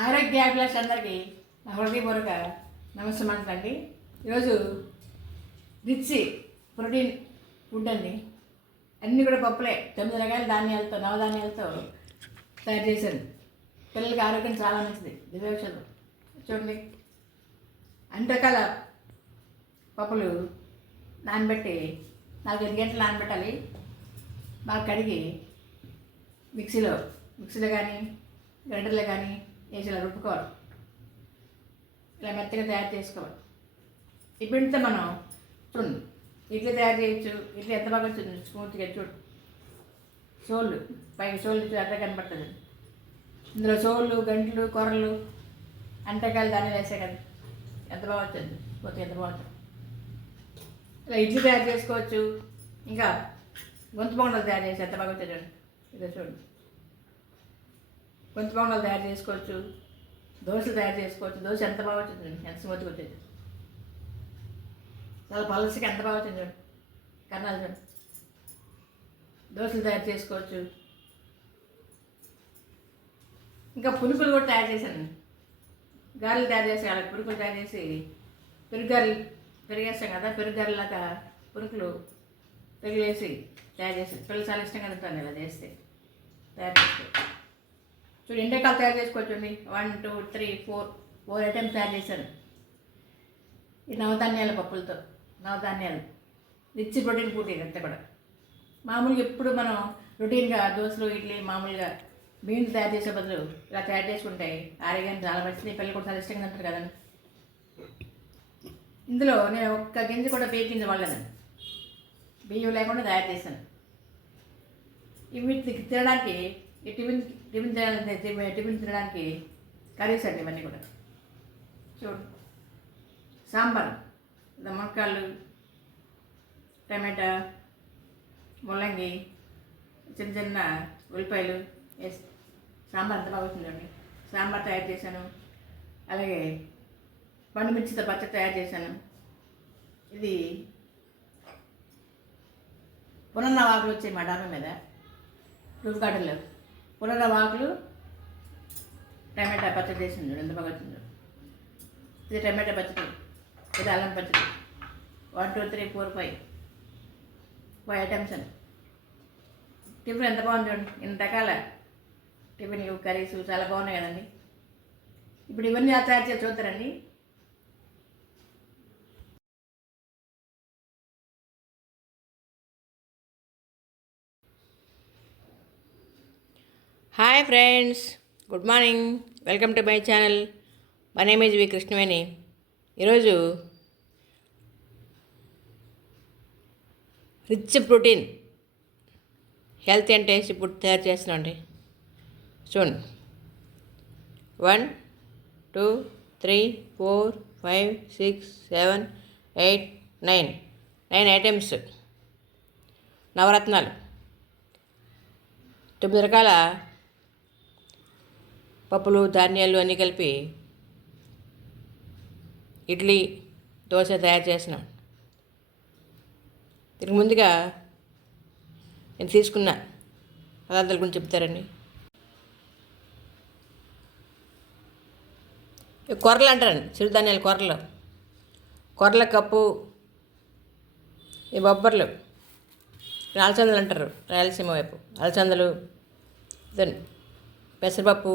ఆరోగ్యాభిలాష అందరికీ నా హృదయపూర్వక నమస్కారం అండి. ఈరోజు రిచ్ ప్రోటీన్ ఫుడ్ అండి. అన్నీ కూడా పప్పులే 9 రకాల ధాన్యాలతో నవధాన్యాలతో తయారు చేశాను. పిల్లలకి ఆరోగ్యం చాలా మంచిది. దివ్యౌషధం చూడండి. అన్ని రకాల పప్పులు నానబెట్టి 4-5 గంటలు నానబెట్టాలి. బాగా కడిగి మిక్సీలో కానీ గ్రైండర్లో కానీ వేసి ఇలా రుబ్బుకోవాలి. ఇలా మెత్తగా తయారు చేసుకోవాలి. ఈ పిండితో మనం చూడండి ఇడ్లీ తయారు చేయొచ్చు. ఇడ్లీ ఎంత బాగా వచ్చింది స్మూత్గా చూడు. సోళ్ళు పైకి సోళ్ళు అట్లా కనపడుతుంది. ఇందులో సోళ్ళు గంటలు కొర్రలు అంటకాయలు దాన్ని వేసే కదా ఎంత బాగా వచ్చింది పోతే ఎంత బాగుంటుంది. ఇలా ఇడ్లీ తయారు చేసుకోవచ్చు. ఇంకా గొంతు పొంగలు తయారు చేసి ఎంత బాగా వచ్చాడు ఇదో చూడండి. గొంతు పొంగలు తయారు చేసుకోవచ్చు. దోశలు తయారు చేసుకోవచ్చు. దోశ ఎంత బాగా వచ్చింది, ఎంత స్మూత్గా వచ్చేది. చాలా పలసగా ఎంత బాగా వచ్చింది చూడండి. కర్నాలు చూడండి. దోశలు తయారు చేసుకోవచ్చు. ఇంకా పునుకులు కూడా తయారు చేశాను. గారెలు తయారు చేసి వాళ్ళకి పునుకులు తయారు చేసి పెరుగారెలు పెరిగేస్తాం కదా, పెరుగారెలాగా పునుకులు పెరిగేసి తయారు చేసి పిల్లలు చాలా ఇష్టంగా తింటాను. ఇలా చేస్తే తయారు చేస్తే చూడు ఎండాకాలు తయారు చేసుకోవచ్చండి. 1 2 3 4 ఐటమ్స్ తయారు చేశాను. ఈ నవధాన్యాల పప్పులతో. నవధాన్యాలు రిచ్ ప్రోటీన్ ఫుడ్ ఇదంతా కూడా. మామూలుగా ఎప్పుడు మనం రొటీన్గా దోశలు ఇడ్లీ మామూలుగా బియ్యం తయారు చేసే బదులు ఇలా తయారు చేసుకుంటే ఆరోగ్యానికి చాలా మంచిది. పిల్లలు కూడా చాలా ఇష్టంగా తింటారు కదండి. ఇందులో నేను ఒక్క గింజ కూడా గింజ వాళ్ళను బియ్యం లేకుండా తయారు చేశాను. ఇవి తినడానికి ఈ టిఫిన్ తినడానికి కర్రీస్ అండి ఇవన్నీ కూడా. చూడు సాంబార్ మునక్కాయలు టమాటా ముల్లంగి చిన్న చిన్న ఉల్లిపాయలు వేసి సాంబార్ అంత బాగా వచ్చిందండి. సాంబార్ తయారు చేశాను. అలాగే పండుమిర్చితో పచ్చడి తయారు చేశాను. ఇది పునర్నవాకులు వచ్చాయి మా డాబా మీద రూఫ్ గార్డెన్లో. పునర్నవాకులు టమాటా పచ్చడి చేసింది ఎంత బాగా వచ్చిందో. ఇది టమాటా పచ్చడి, ఇది అల్లం పచ్చడి. 1 2 3 4 5 ఐటమ్స్ అండి. టిఫిన్ ఎంత బాగుంది చూడండి. ఇన్ని రకాల టిఫిన్లు కర్రీస్ చాలా బాగున్నాయి కదండి. ఇప్పుడు ఇవన్నీ తయారు చేసి చూస్తారండి. Hi friends, good morning. Welcome to my channel. My name is V Krishnaveni. ఈరోజు rich protein health and tasty food తయారు చేస్తున్నాం అండి. చూడండి 1 2 3 4 5 6 7 8 9 ఐటమ్స్. నవరత్నాలు 9 రకాల పప్పులు ధాన్యాలు అన్నీ కలిపి ఇడ్లీ దోశ తయారు చేసినాం. దీనికి ముందుగా నేను తీసుకున్న పదార్థాల గురించి చెప్తారండి. కొర్రలు అంటారండి, చిరుధాన్యాల కొర్రల కప్పు. ఈ బొబ్బర్లు అలసందలు అంటారు రాయలసీమ వైపు. అలసందలు, పెసరపప్పు,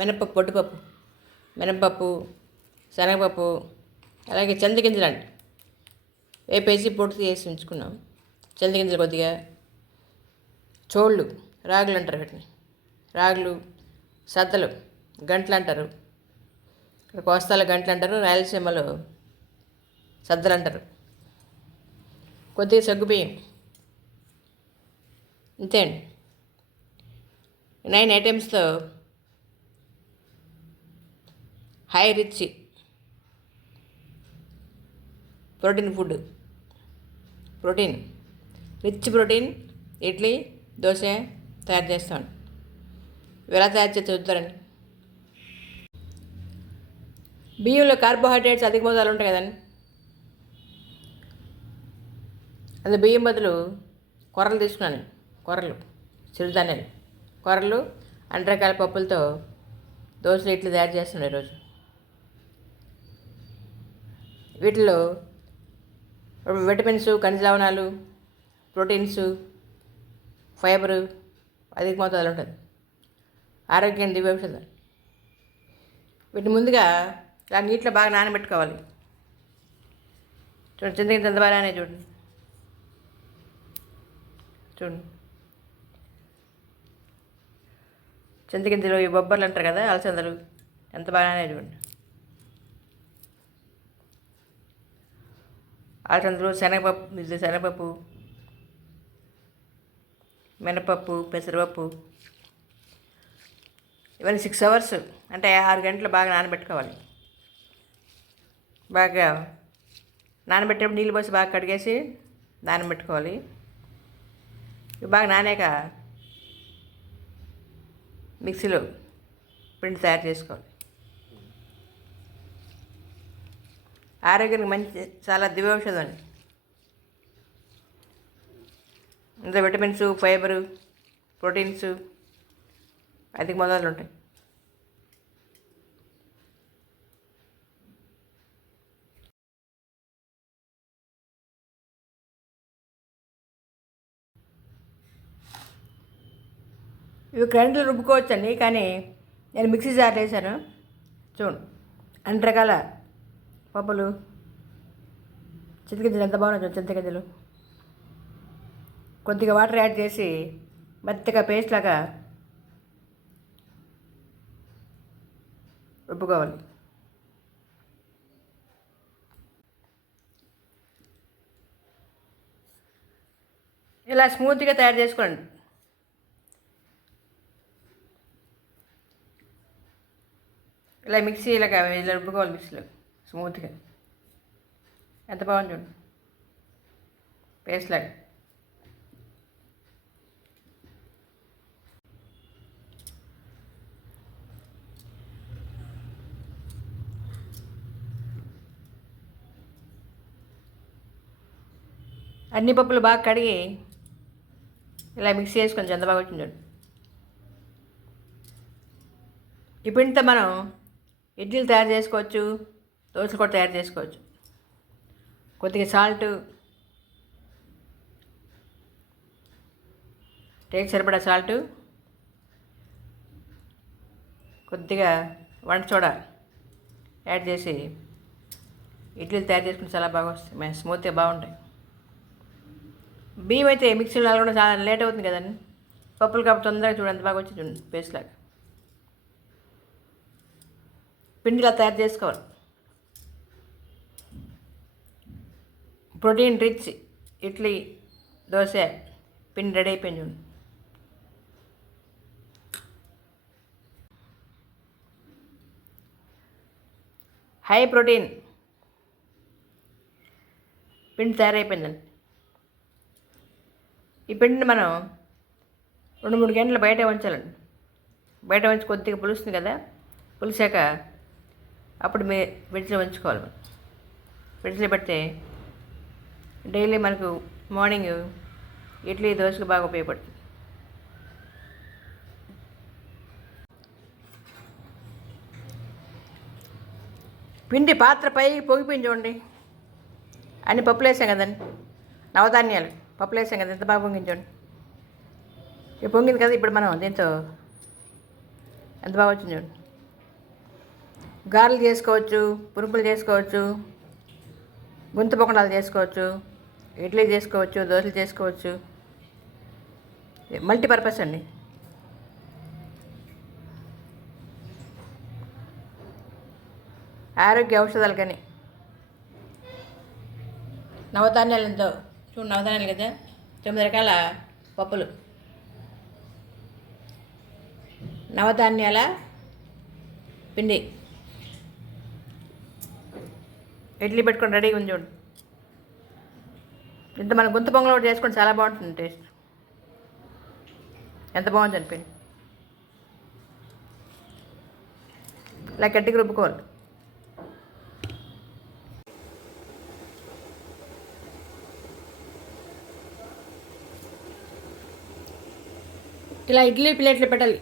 మినపప్పు, పొట్టుపప్పు, మినపప్పు, శనగపప్పు, అలాగే చంద్రగింజలు అండి వేపేసి పొట్టు తీసి ఉంచుకున్నాం. చంద్రగింజలు కొద్దిగా, చోళ్ళు రాగులు అంటారు వీటిని. రాగులు, సద్దలు, గంటలు అంటారు. ఇక్కడ కోస్తాలో గంటలు అంటారు, రాయలసీమలో సద్దలు అంటారు. కొద్దిగా సగ్గుబియ్యం. అంతే అండి. 9 ఐటమ్స్తో high rich protein food. Rich protein idli dosa తయారు చేస్తాను. ఎలా తయారు చేసి చూద్దారండి. బియ్యంలో కార్బోహైడ్రేట్స్ అధిక మోతాదులో ఉంటాయి కదండి. అది బియ్యం బదులు కొర్రలు తీసుకున్నాను. కొర్రలు చిరుధాన్యాలు కొర్రలు అన్ని రకాల పప్పులతో దోశలు ఇడ్లీ తయారు చేస్తున్నాను ఈరోజు. వీటిలో విటమిన్స్, ఖనిజ లవణాలు, ప్రోటీన్స్, ఫైబరు అధిక మోతాదులో ఉంటుంది. ఆరోగ్యాన్ని దివ్య ఔషధం. వీటిని ముందుగా ఇలా నీటిలో బాగా నానబెట్టుకోవాలి. చూడండి, చింతగింజ ఎంత బాగానే చూడండి. చింతగింజలు ఈ బొబ్బర్లు అంటారు కదా, అలసందలు ఎంత బాగానే చూడండి. అలసందలు, శనగపప్పు, మినపప్పు, పెసరపప్పు ఇవన్నీ 6 hours అంటే 6 గంటలు బాగా నానబెట్టుకోవాలి. బాగా నానబెట్టేప్పుడు నీళ్ళు పోసి బాగా కడిగేసి నానబెట్టుకోవాలి. ఇవి బాగా నానాక మిక్సీలో పిండి తయారు చేసుకోవాలి. ఆరోగ్యానికి మంచి, చాలా దివ్యౌషధం అని. ఇందులో విటమిన్స్, ఫైబరు, ప్రోటీన్స్ అధిక మొదలు ఉంటాయి. ఇవి గ్రైండర్లో రుబ్బుకోవచ్చండి, కానీ నేను మిక్సీ జార్లో వేసాను. చూడు, అన్ని రకాల పప్పులు, చింతగింజలు ఎంత బాగున్నాయి. చింతగింజలు కొద్దిగా వాటర్ యాడ్ చేసి మెత్తగా పేస్ట్ లాగా రుబ్బుకోవాలి. ఇలా స్మూత్గా తయారు చేసుకోండి. ఇలా ఇలా రుబ్బుకోవాలి మిక్సీలో స్మూత్గా. ఎంత బాగుంది చూడండి, పేస్ట్ లాగా. అన్ని పప్పులు బాగా కడిగి ఇలా మిక్సీ చేసుకొని ఎంత బాగా వచ్చింది చూడండి. ఈ పిండితో మనం ఇడ్లీలు తయారు చేసుకోవచ్చు, దోశలు కూడా తయారు చేసుకోవచ్చు. కొద్దిగా సాల్ట్, టేస్ట్ సరిపడా సాల్టు, కొద్దిగా వంట సోడా యాడ్ చేసి ఇడ్లీలు తయారు చేసుకుంటే చాలా బాగా వస్తాయి, స్మూత్గా బాగుంటాయి. బియ్యం అయితే మిక్సీలో కూడా చాలా లేట్ అవుతుంది కదండి. పప్పులు కాబట్టి తొందరగా చూడండి ఎంత బాగా వచ్చి చూడండి పేస్ట్ లాగా. పిండిలా తయారు చేసుకోవాలి. ప్రోటీన్ రిచ్ ఇడ్లీ, దోశ పిండి రెడీ అయిపోయింది చూడండి. హై ప్రోటీన్ పిండి తయారైపోయిందండి. ఈ పిండిని మనం 2-3 గంటలు బయట ఉంచాలండి. బయట ఉంచి కొద్దిగా పులుస్తుంది కదా, పులిసాక అప్పుడు ఫ్రిడ్జ్లో ఉంచుకోవాలి. మనం ఫ్రిడ్జ్లో పెడితే డైలీ మనకు మార్నింగ్ ఇడ్లీ, దోశకు బాగా ఉపయోగపడుతుంది. పిండి పాత్ర పైకి పొంగిపోయింది చూడండి. అన్ని పప్పులు వేసాం కదండి, నవధాన్యాలు పప్పులు వేసాం కదా, ఎంత బాగా పొంగించండి. ఇక పొంగింది కదా, ఇప్పుడు మనం దీంతో ఎంత బాగా వచ్చింది చూడండి. గారెలు చేసుకోవచ్చు, పునుకులు చేసుకోవచ్చు, గుంత పొంగడాలు చేసుకోవచ్చు, ఇడ్లీ చేసుకోవచ్చు, దోశలు చేసుకోవచ్చు. మల్టీపర్పస్ అండి. ఆరోగ్య ఔషధాలు కానీ నవధాన్యాలతో చూడు, నవధాన్యాలు కదా, 9 రకాల పప్పులు, నవధాన్యాల పిండి ఇడ్లీ పెట్టుకొని రెడీగా ఉంది చూడండి. ఇంత మనం గుంత పొంగల్ కూడా చేసుకొని చాలా బాగుంటుంది టేస్ట్. ఎంత బాగుంది అనిపింది. ఇలా గట్టిగా రుబ్బుకోవాలి. ఇలా ఇడ్లీ ప్లేట్లు పెట్టాలి.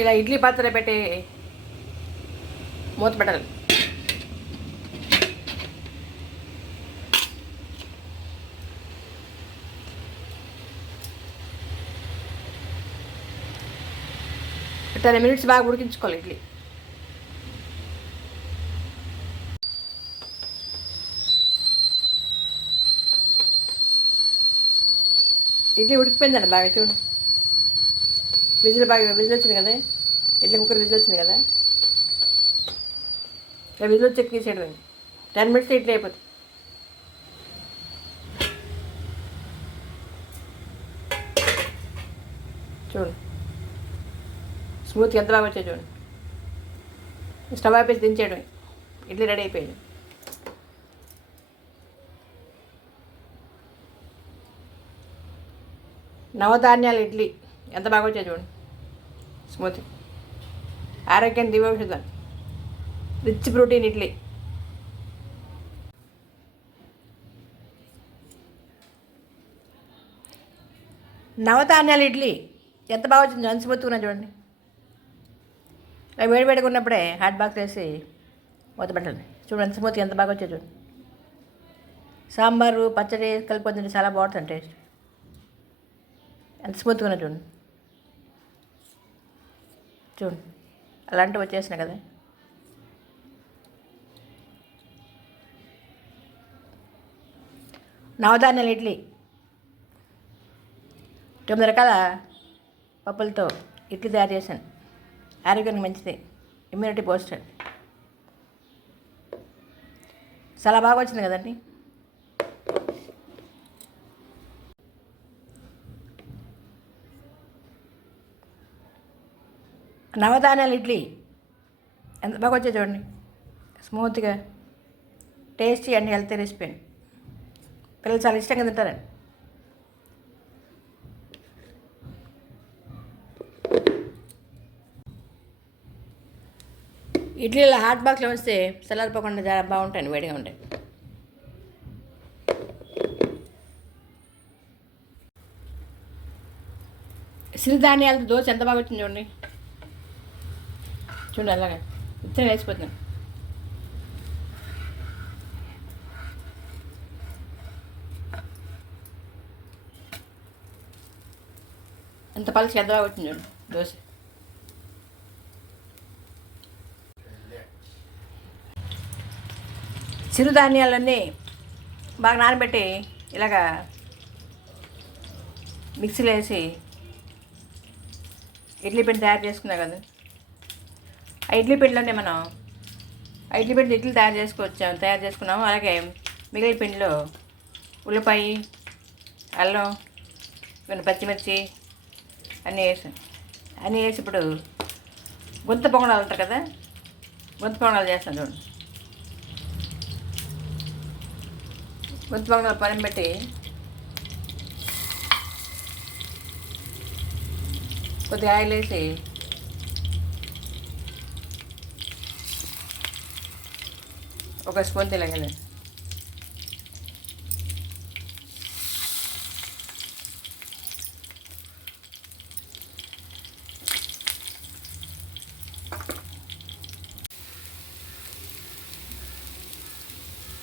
ఇలా ఇడ్లీ పాత్ర పెట్టి మూత పెట్టాలి. ఒక 10 మినిట్స్ బాగా ఉడికించుకోవాలి ఇడ్లీ. ఇడ్లీ ఉడికిపోయిందండి బాగా, చూడు. విజిల్ వచ్చింది కదా, ఇడ్లీ కుక్కర్ విజిల్ వచ్చింది కదా. ఇలా విజిల్ వచ్చి తీసేయడం. 10 మినిట్స్ ఇడ్లీ అయిపోతుంది. చూడు స్మూత్గా ఎంత బాగా వచ్చాయి చూడండి. స్టవ్ ఆపేసి దించేయడం, ఇడ్లీ రెడీ అయిపోయింది. నవధాన్యాల ఇడ్లీ ఎంత బాగా వచ్చాయి చూడండి. స్మూత్, ఆరోగ్యాన్ని దివ్యౌషధం, రిచ్ ప్రోటీన్ ఇడ్లీ. నవధాన్యాల ఇడ్లీ ఎంత బాగా వచ్చింది, అంత స్మూత్గా చూడండి. వేడివేడిగా ఉన్నప్పుడే హాట్ బాక్స్ వేసి మూత పెట్టండి. చూడండి స్మూత్గా ఎంత బాగా వచ్చాయి చూడండి. సాంబారు పచ్చడి కలిపి చాలా బాగుంటుంది టేస్ట్. ఎంత స్మూత్గా ఉన్నాయి చూడండి. చూడండి అలాంటివి వచ్చేసినాయి కదా. నవధాన్యాల ఇడ్లీ 9 రకాల పప్పులతో ఇడ్లీ తయారు చేశాను. ఆరోగ్యానికి మంచిది, ఇమ్యూనిటీ బూస్టర్. చాలా బాగా వచ్చింది కదండి. నవధాన్యాల ఇడ్లీ ఎంత బాగా వచ్చాయి చూడండి. స్మూత్గా, టేస్టీ అండ్ హెల్తీ రెసిపీ. పిల్లలు చాలా ఇష్టంగా తింటారండి. ఇడ్లీలో హాట్ బాక్స్లో వస్తే చల్లారిపోకుండా చాలా బాగుంటాయి, వేడిగా ఉంటాయి. సిరిధాన్యాలతో దోశ ఎంత బాగా వచ్చింది చూడండి. చూడండి అలాగా ఇత్తనం వేసిపోతున్నాను. ఎంత పలుచగా ఎంత బాగా వచ్చింది చూడండి దోశ. చిరుధాన్యాలన్నీ బాగా నానబెట్టి ఇలాగా మిక్సీలో వేసి ఇడ్లీ పిండి తయారు చేసుకున్నాం కదా. ఆ ఇడ్లీ పిండిలోనే మనం ఇడ్లీ తయారు చేసుకున్నాము. అలాగే మిగిలిన పిండిలో ఉల్లిపాయ, అల్లం, కొన్ని పచ్చిమిర్చి అన్నీ వేసి ఇప్పుడు గుంత పొంగడాలు అంటారు కదా, గుంత పొంగడాలు చేస్తాను చూడండి. గుంత పొంగడాలు పని పెట్టి కొద్దిగా ఆయిల్ వేసి ఒక స్పూన్ తినగలండి.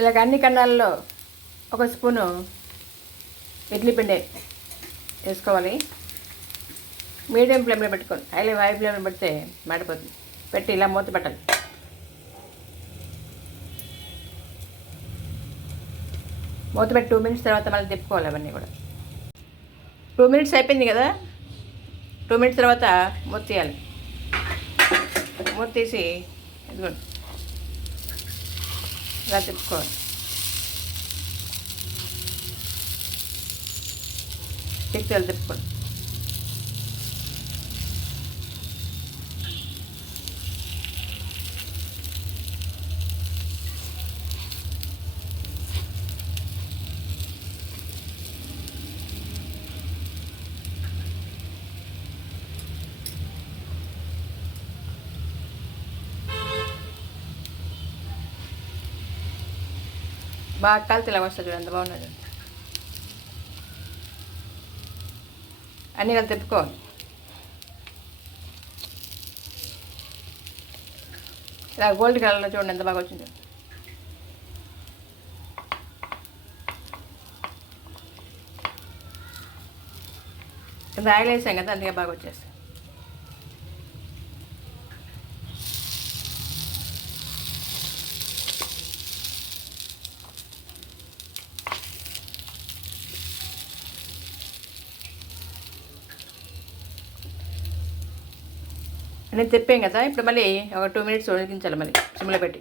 ఇలాగ అన్ని కన్నాల్లో ఒక స్పూను ఇడ్లీ పిండి వేసుకోవాలి. మీడియం ఫ్లేమ్లో పెట్టుకోండి, హై ఫ్లేమ్లో పెడితే మాడిపోతుంది. పెట్టి ఇలా మూత పెట్టాలి. మూత పెట్టి 2 మినిట్స్ తర్వాత మళ్ళీ తిప్పుకోవాలి. అవన్నీ కూడా 2 మినిట్స్ అయిపోయింది కదా. 2 మినిట్స్ తర్వాత మూత తీయాలి. మూత తీసి ఇదిగోండి ఇలా తిప్పుకోవాలి. తిప్పుకోవాలి తిప్పుకోండి. బాగా కాలితే ఇలా వస్తుంది చూడండి, ఎంత బాగున్నది. అన్నీ కలిసి తిప్పుకోవాలి. ఇలా గోల్డ్ కలర్లో చూడండి ఎంత బాగా వచ్చిందో. కింద ఆయిల్ వేసాం కదా, అందుకే బాగా వచ్చేస్తాయి. నేను తిప్పాం కదా, ఇప్పుడు మళ్ళీ ఒక 2 minutes ఉడికించాలి మళ్ళీ సిమ్లో పెట్టి.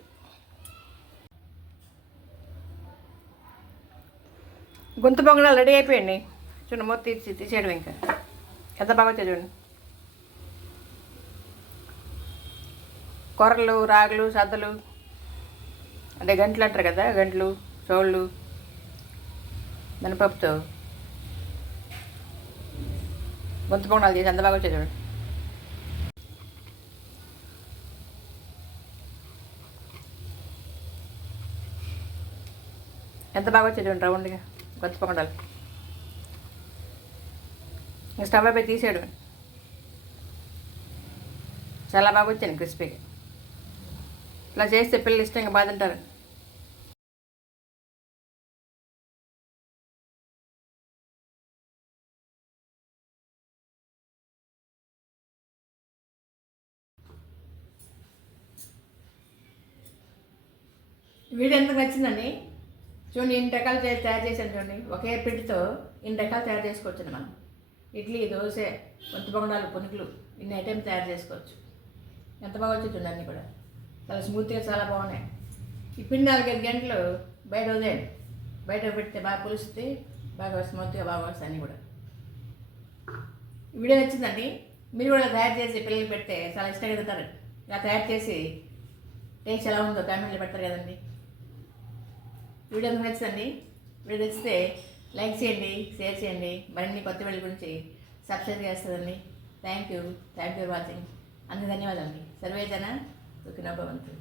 గుంత పొంగడాలు రెడీ అయిపోయండి. చూడండి, మూత తీసేయడం ఇంకా ఎంత బాగా వచ్చాయి చూడండి. కొర్రలు, రాగులు, సద్దలు అంటే గంటలు అంటారు కదా, గంటలు, చోళ్ళు, మినపప్పుతో గుంత పొంగడాలు చేసి ఎంత బాగా వచ్చాయి చూడండి. ఎంత బాగా వచ్చాయి చూడండి రౌండ్గా గుంత పొంగడాలు. ఇంకా స్టవ్ అయిపోయి తీసేయడం. చాలా బాగా వచ్చాను క్రిస్పీగా. ఇలా చేస్తే పిల్లలు ఇష్టంగా బాగా తింటారు. వీడియో ఎంత నచ్చిందండి. చూడండి, ఇన్ని రకాలు తయారు చేసాను చూడండి. ఒకే పిండితో ఇన్ని రకాలు తయారు చేసుకోవచ్చండి మనం. ఇడ్లీ, దోశ, గుంత పొంగడాలు, పునుకులు, ఇన్ని ఐటెం తయారు చేసుకోవచ్చు. ఎంత బాగా వచ్చి చూడండి, అన్నీ కూడా చాలా స్మూత్గా చాలా బాగున్నాయి. ఈ పిండి 4-5 గంటలు బయట వదిలేయండి. బయట పెడితే బాగా పులుస్తుంది, బాగా స్మూత్గా బాగా వస్తాయి అన్నీ కూడా. వీడియో నచ్చిందండి. మీరు కూడా తయారు చేసి పిల్లలు పెడితే చాలా ఇష్టంగా తింటారు. ఇలా తయారు చేసి టేస్ట్ ఎలా ఉందో కామెంట్లో పెడతారు కదండి. వీడియో నచ్చిందండి. వీడియో నచ్చితే లైక్ చేయండి, షేర్ చేయండి. మరిన్ని కొత్త వీడియోల గురించి సబ్స్క్రైబ్ చేస్తుందండి. Thank you for watching. అందరికీ ధన్యవాదాలు అండి. సర్వేజన సుఖినో భవంతు.